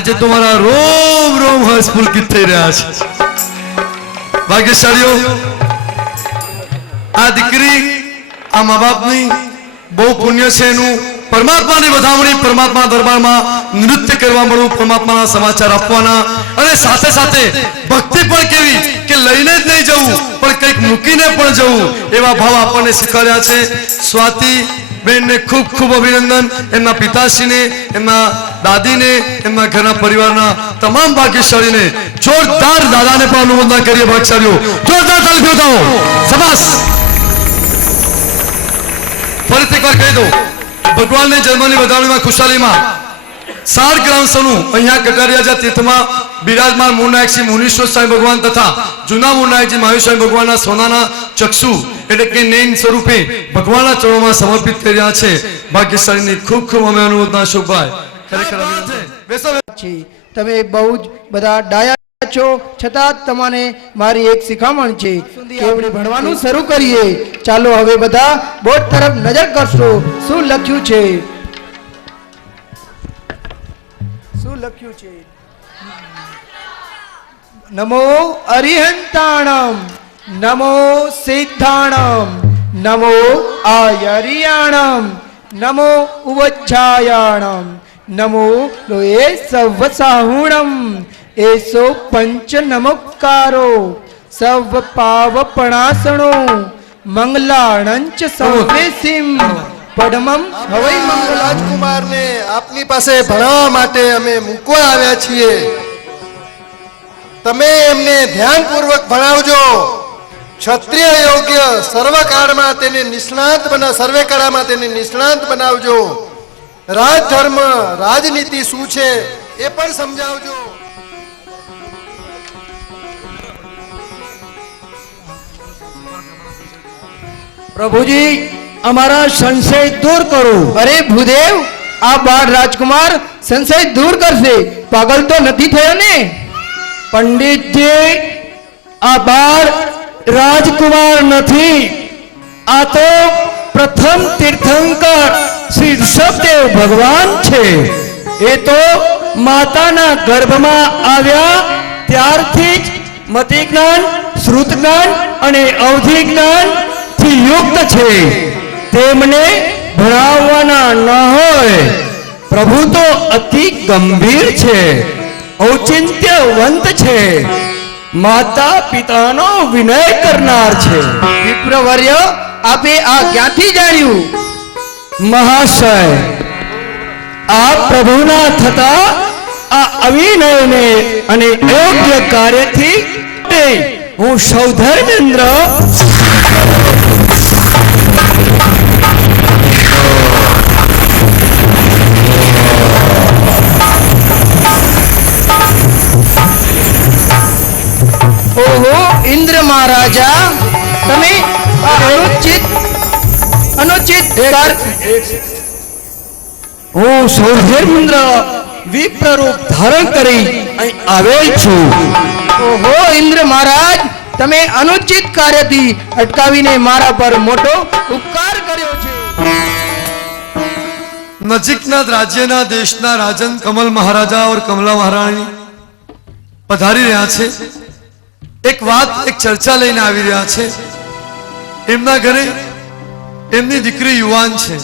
આજે તો મારા રોમ રોમ હર્ષ પુલકિત થઈ રહ્યા છે। ભાગ્યશાળીઓ, આ દીકરી આ મા બાપની બહુ પુણ્ય છે એનું પરમાત્માની વધામણી, પરમાત્મા દરબારમાં નૃત્ય કરવા મળવું, પરમાત્માના સમાચાર આપવાના અને સાથે સાથે ભક્તિ પણ કેવી કે લઈને જ નહીં જવું પણ કંઈક મૂકીને પણ જવું એવા ભાવ આપણને શીખવાડ્યા છે। સ્વાતિ બેનને ખૂબ ખૂબ અભિનંદન, એમના પિતાશ્રીને, એમના દાદીને, એમના ઘરના પરિવારના તમામ ભાગ્યશાળીને જોરદાર દાદાને પણ અનુમોદન કરીએ। ભાગ્યશાળીઓ જોરદાર તાળી બજાવો, શાબાશ। ફરીથી એકવાર કહી દઉં, ભગવાનની જન્મની વધામણીમાં ખુશાલીમાં સાર ગ્રામ સમૂહ અહીંયા કટારિયા તીર્થમાં બિરાજમાન મૂળનાયક શ્રી મુનીશ્વર સ્વામી ભગવાન તથા જૂના મૂળનાયકજી મહાવીર સ્વામી ભગવાનના સોનાના ચક્ષુ એટલે કે નૈન સ્વરૂપે ભગવાનના ચરણોમાં સમર્પિત કરી રહ્યા છે। ભાગ્યશાળીની ખૂબ ખૂબ અમે અનુમોદના શોભાય। ખરેખર તમે બહુ જ બધા ડાયા છો, છતાં તમને મારી એક શિખામણ છે કે આપણે ભણવાનું શરૂ કરીએ। ચાલો હવે બધા બોર્ડ તરફ નજર કરશો। શું લખ્યું છે? શું લખ્યું છે? નમો અરિહંતાણમ, નમો સિદ્ધાણમ, નમો આયરિયાણમ, નમો ઉવચ્છાયાણમ, નમો લોએ સવસાહુણમ, એસો પંચ નમસ્કારો સવ પાવપણાસણો મંગલાણંચ સૌવેસિમ પડમમ હવૈ મંગલ। રાજકુમારને આપની પાસે ભણાવવા માટે અમે મૂકવા આવ્યા છીએ। તમે એમને ધ્યાનપૂર્વક ભણાવજો। ક્ષત્રિય યોગ્ય સર્વકાળમાં તેને નિષ્ણાત સર્વે કળામાં તેને નિષ્ણાત બનાવજો। રાજધર્મ રાજનીતિ શું છે એ પણ સમજાવજો। પ્રભુજી, અમારા સંશય દૂર કરો। અરે ભૂદેવ, આ બાળ રાજકુમાર સંશય દૂર કરશે, પાગલ તો નથી થયો ને? પંડિતજી, આ બાળ રાજકુમાર નથી, આ તો પ્રથમ તીર્થંકર શ્રી ઋષભદેવ ભગવાન છે। એ તો માતાના ગર્ભમાં આવ્યા ત્યારથી જ મતિ જ્ઞાન, શ્રુત જ્ઞાન અને અવધિ જ્ઞાન થી યુક્ત છે। તેમને ભણાવવાના ન હોય। પ્રભુ તો અતિ ગંભીર છે, ઔચિત્યવંત છે, માતા પિતાનો વિનય કરનાર છે। વિપ્રવર્ય, આપે આ ક્યાંથી જાણ્યું? મહાશય, આ પ્રભુના થતા આ અવિનયને અને યોગ્ય કાર્યથી હું સૌધર્મેન્દ્ર ઓહો ઇન્દ્ર મહારાજા, તમે અનુચિત હું સૌધર્મેન્દ્ર વિપ્ર રૂપ ધારણ કરી અહીં આવેલ છું। ઓહો ઇન્દ્ર મહારાજ, તમે અનુચિત કાર્યથી અટકાવીને મારા પર મોટો ઉપકાર કર્યો છે। નજીકના રાજ્યના દેશના રાજન કમલ મહારાજા और કમલા મહારાણી પધારી રહ્યા છે। એક વાત, એક ચર્ચા લઈને આવી રહ્યા છે। એમના ઘરે એમની દીકરી યુવાન છે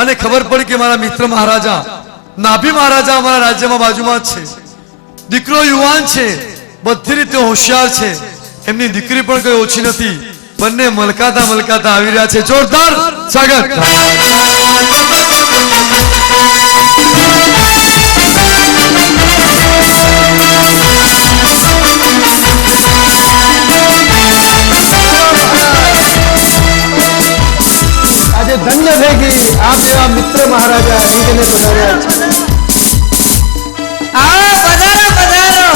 અને ખબર પડી કે મારા મિત્ર મહારાજા નાભી મહારાજા અમારા રાજ્યમાં બાજુમાં જ છે। દીકરો યુવાન છે, બધી રીતે હોશિયાર છે, એમની દીકરી પણ કઈ ઓછી નથી। બંને મલકાતા મલકાતા આવી રહ્યા છે। જોરદાર સ્વાગત। આજે ધન્ય થઈ ગઈ આપ જેવા મિત્ર મહારાજા રીતને પધાર્યા છે। પધારો પધારો।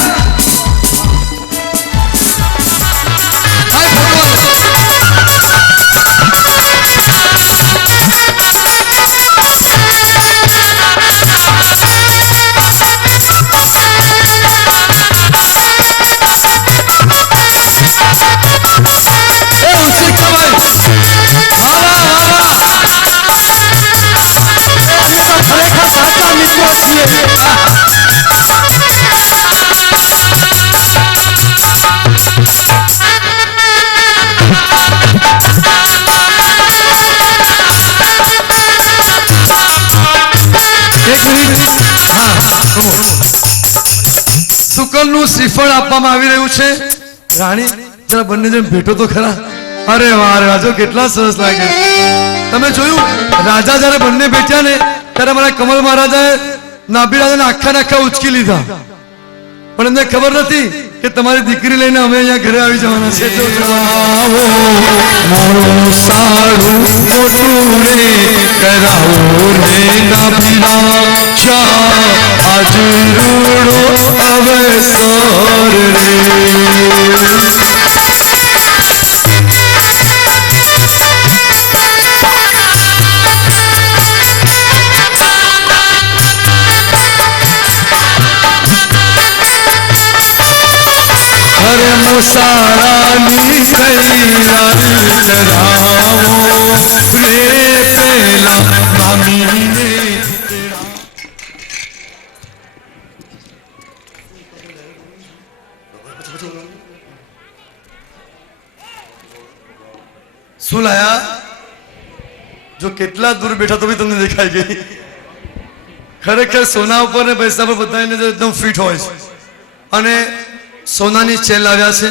ખરેખર સાચા મિત્રો છીએ। શ્રીફળ આપવામાં આવી રહ્યું છે રાણી જરા બંને જણ ભેટો તો ખરા અરે વાહ રાજો કેટલા સરસ લાગે તમે જોયું રાજા જ્યારે બંને ભેટ્યા ને ત્યારે મારા કમલ મહારાજાએ નાભી રાજાને આખા ને આખા ઉચકી લીધા પણ એમને ખબર નથી કે તમારી દીકરી લઈને અમે અહીંયા ઘરે આવી જવાના છે તો આવો મોરું સારું મોટું રે કરાવો રે નાભી રાજા આજ રૂડો અવસર રે મુસારાની તૈયારી કરાવો રે પેલા મામીને શું લાયા જો કેટલા દૂર બેઠા તો બી તમને દેખાઈ ગઈ ખરેખર સોના ઉપર ને પૈસા પર બધાને એકદમ ફિટ હોય છે અને સોનાની ચેન લાવ્યા છે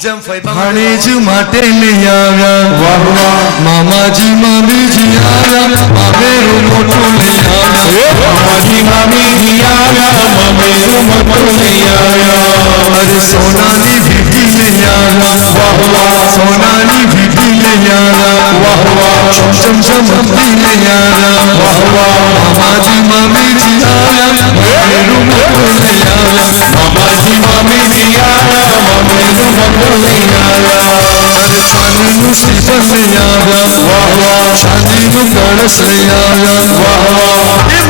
જેમ ભાણેજ માટે લઈ આવ્યા વાહ વાહ મામાજી મામીજી આવ્યા મામેરું મોટું લઈ આવ્યા મામાજી મામીજી આવ્યા મામેરું મોટું લઈ આવ્યા અરે સોનાની વીટી લઈ આવ્યા વાહ વાહ સોનાની વીટી લઈ આવ્યા વાહ વાહ ચમ ચમ ચમતી લઈ આવ્યા વાહ વાહ મામાજી મામીજી આવ્યા મામેરું મોટું લઈ આવ્યા મામાજી મામીજી આવ્યા મામેરું મોટું લઈ આવ્યા અરે ચાંદીનું શ્રીફળ લઈ આવ્યા વાહ વાહ ચાંદીનું કળશ લઈ આવ્યા વાહ વાહ એ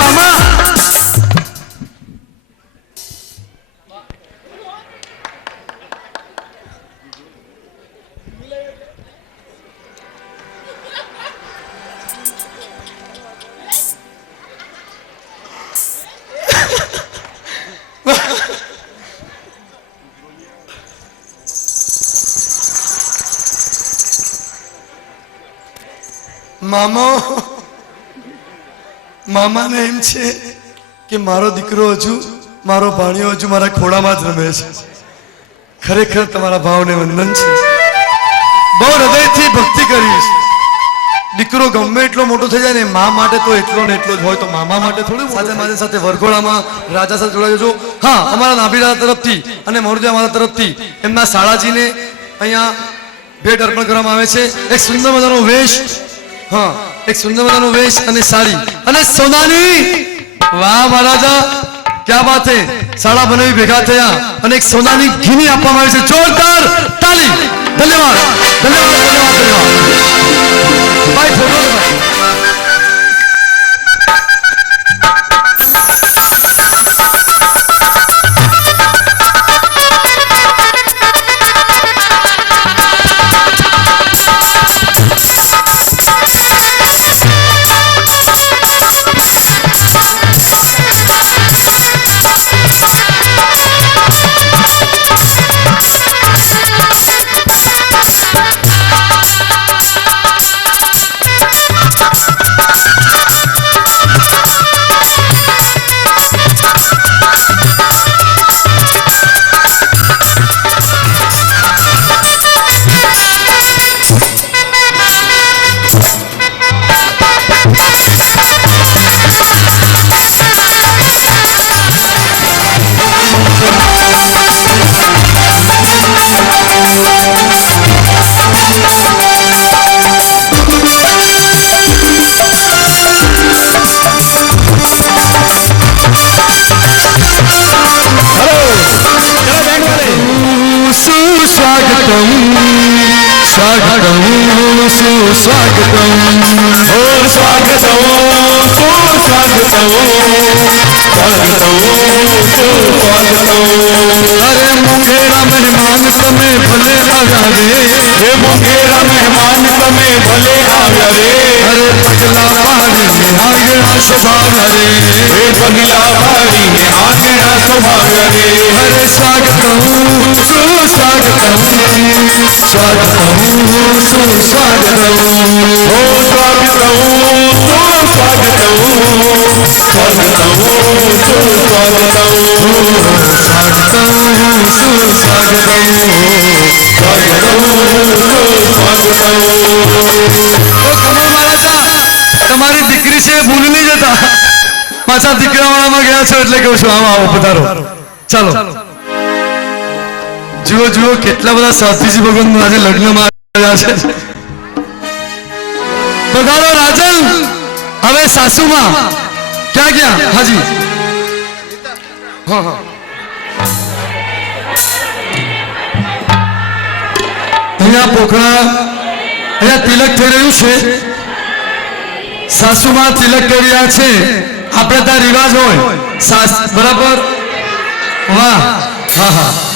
મામા મામાને એમ છે કે મારો દીકરો હજુ મારો ભાણિયો હજુ મારા ખોળામાં જ રમે છે ખરેખર તમારા ભાવને વંદન છે બહુ હૃદયથી ભક્તિ કરી છે દીકરો ગમે એટલો મોટો થઈ જાય ને મા માટે તો એટલો ને એટલો જ હોય તો મામા માટે થોડું સાથે મારી સાથે વરઘોડામાં રાજા સાથે જોડાઈ જજો હા અમારા નાભી રાજા તરફથી અને મોરજા માતા તરફથી એમના શાળાજીને અહીંયા ભેટ અર્પણ કરવામાં આવે છે એક સુંદર મજાનો વેશ હા એક સુંદર મજાનો વેશ અને સાડી અને સોનાની વાહ મહારાજા ક્યાં વાત હે સાડા બનાવી ભેગા થયા અને એક સોનાની ઘીની આપવામાં આવી છે જોરદાર તાલી ધન્યવાદ ધન્યવાદ ધન્યવાદ ધન્યવાદ ભાઈ ફોટો લો ભાઈ अरे मुंगेरा मेहमान तमे भले आव्या रे हे मुंगेरा मेहमान तमे भले आव्या रे अरे पगला पहाड़ी में आगड़ा स्वभाव्या रे हे पगला पहाड़ी में आगड़ा स्वभाव्या रे अरे स्वागतम सुस्वागतम स्वागतम सुस्वागतम ओ स्वागतम सुस्वागतम स्वागतम सुस्वागतम स्वागतम મારી દીકરી છે એ ભૂલી નહીં જતા પાછા દીકરાવાળામાં ગયા છો એટલે કહું છું આવો આવો પધારો ચાલો જુઓ જુઓ કેટલા બધા સાધુજી ભગવાન આજે લગ્નમાં આવ્યા છે પધારો રાજન હવે સાસુમાં ક્યાં ગયા હાજી હા હા અહીંયા પોખરા અહીંયા તિલક થઈ રહ્યું છે સાસુમાં તિલક કરી રહ્યા છે આપણે ત્યાં રિવાજ હોય બરાબર વાહ હા હા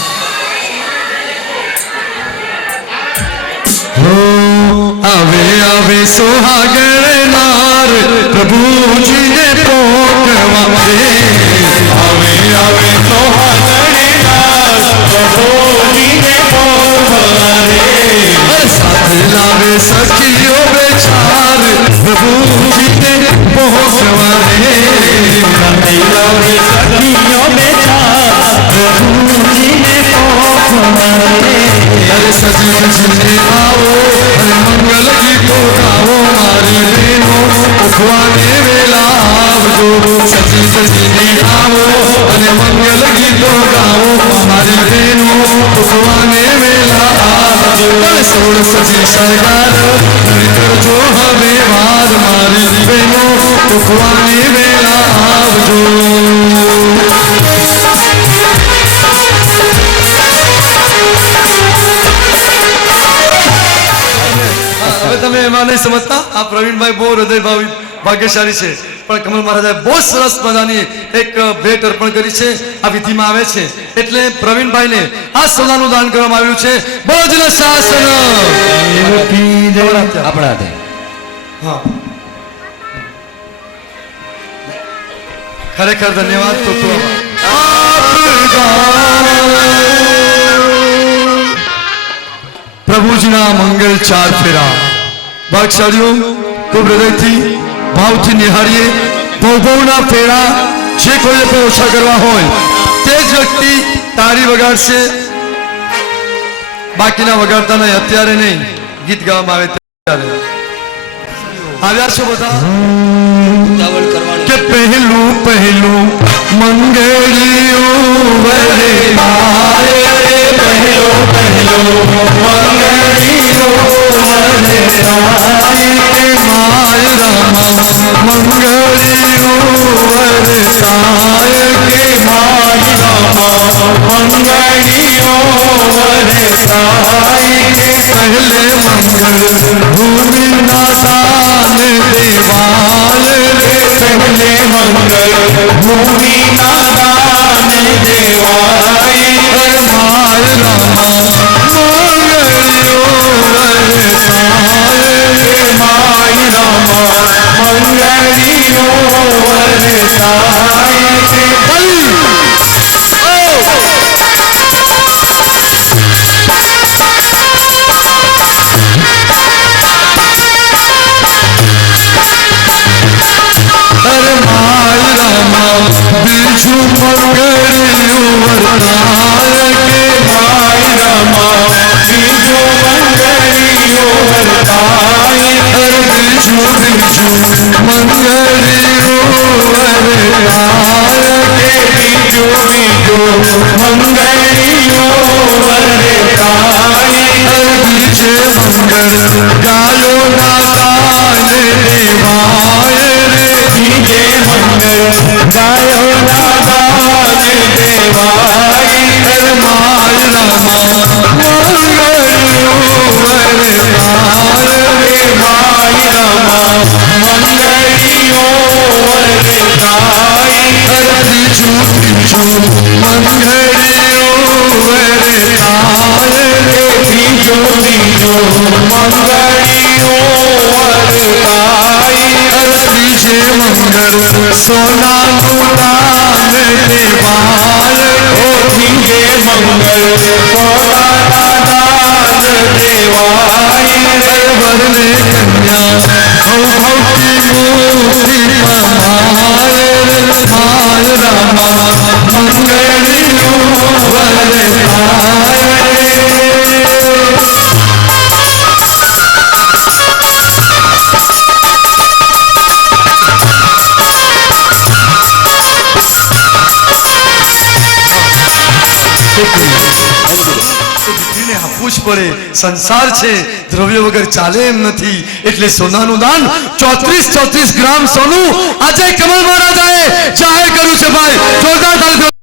આવે આવે સોહાગણ નાર પ્રભુજીને પોકવા રે આવે આવે સોહાગણ નાર પ્રભુજીને પોકવા રે સાથે લાવે સખીઓ બેચાર પ્રભુજીને પોકવા રે સાથે લાવે સખીઓ બેચાર પ્રભુજીને પોકવા રે અરે સજી સજીને આવો અને મંગલ ગીતો ગાવો મારી બહેનો ઉખવાને વેલા આવજો સજી સજીને આવો અને મંગલ ગીતો ગાવો મારી બહેનો ઉખવાને વેલા આવજો સોળ સજી સરકાર કરજો હવે વાર મારી બહેનો ઉખવાને વેલા આવજો તમે એમાં નહીં સમજતા આ પ્રવીણભાઈ બહુ હૃદયભાવી ભાગ્યશાળી છે પણ કમલ મહારાજે બહુ સરસ મજાની એક ભેટ અર્પણ કરી છે આ વિધિમાં આવે છે એટલે પ્રવીણભાઈને આ સોનાનું દાન કરવામાં આવ્યું છે બોજન શાસન આપણા હા ખરેખર ધન્યવાદ તો પ્રભુજીના મંગલ ચાર ફેરા ભાગશાળીઓ ખૂબ હૃદયથી ભાવથી નિહાળીએ ભવભવના ફેરા જે કોઈને પણ ઓછા કરવા હોય તે જ વ્યક્તિ તાળી વગાડશે બાકીના વગાડતા નહીં અત્યારે નહીં ગીત ગાવામાં આવે ત્યારે આવ્યા છો બધા કે પહેલું પહેલું મંગળિયું વરે મારે પહેલો પહેલો મંગળિયું વરે માય રામા મંગળિયું વરે તાય કે માય રામા મંગળિયું વરે તાય કે પહેલે મંગળ ભૂમિ નાદાન દેવાલ રે પહેલે મંગળ ભૂમિ નાદાન દેવાય માય રામા મંગળિયો વરે તાય કે માય રામા મંગળિયો વરે તાય કે બીજું મંગળિયું વરતાય કે માય રામા બીજું મંગળિયું વરતાય બીજું મંગળિયું વરતાય દીકરીને આપવું જ પડે. સંસાર છે, દ્રવ્ય વગર ચાલે એમ નથી. એટલે સોનાનું દાન 34 ગ્રામ સોનું આજે કમલ મહારાજાએ જાહેર કર્યું છે ભાઈ. જોરદાર તાળી.